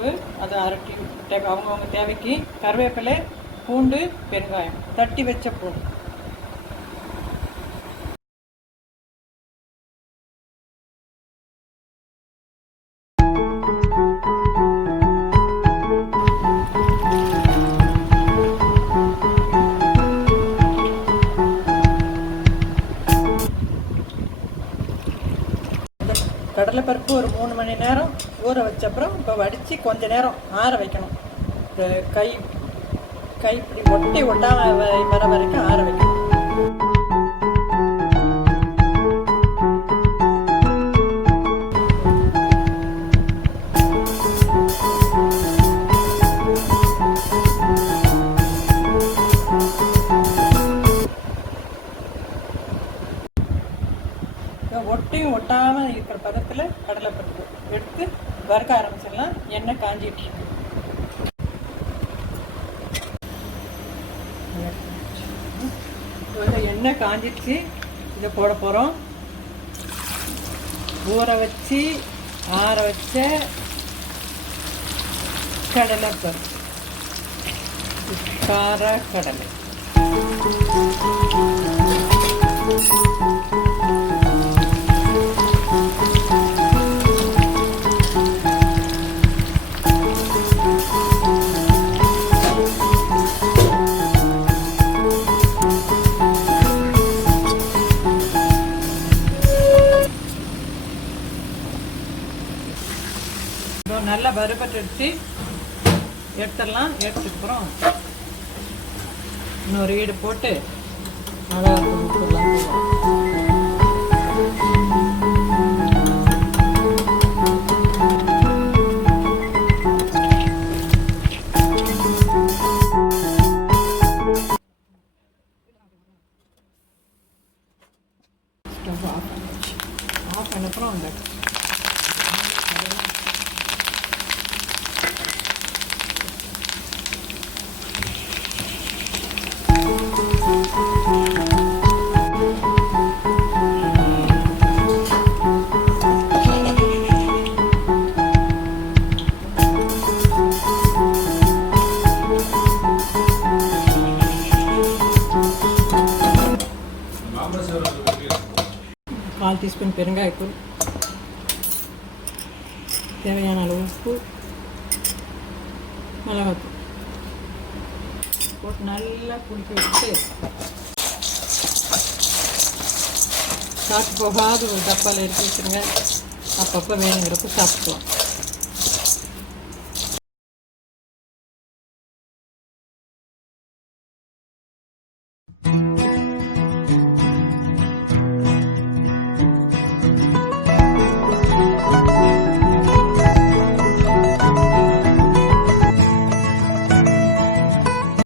கடலைப்பருப்பு அது அரைட்டி அவங்கவுங்க தேவைக்கு, கருவேப்பிலை, பூண்டு, பெருங்காயம், தட்டி வச்ச பூண்டு. கடலைப்பருப்பு ஒரு 3 மணி நேரம் ஊற வச்சப்புறம் இப்போ வடித்து கொஞ்ச நேரம் ஆற வைக்கணும். இந்த கை இப்படி ஒட்டாமல் வர வரைக்கும் ஆற வைக்கணும். ஒட்டையும் ஒட்டாமல் இருக்கிற பதத்தில் கடலைப்பருப்பு எடுத்து வறுக்க ஆரம்பிச்சிடலாம். எண்ணெய் காஞ்சிட்டு எண்ணெய் காஞ்சிடுச்சு. இதை போட போகிறோம். ஊற வச்சு ஆற வச்ச கடலைப்பருப்பு, கார கடலை. நல்லா வறுபட்டுடுச்சு, எடுத்துடலாம். எடுத்துக்கப்புறம் இன்னொரு ஈடு போட்டு நல்லா ஸ்டவ் ஆஃப் பண்ணப்புறம் அந்த கால் டீஸ்பூன் பெருங்காயத்தூள், தேவையான அளவு உப்பு, மிளகாத்தூள் போட்டு நல்லா குளிக்க வச்சு சாப்பிட்டு போகாது ஒரு டப்பாவில் எடுத்து வச்சுருங்க. அப்பப்போ வேணுங்கிறப்ப சாப்பிட்டுக்கலாம்.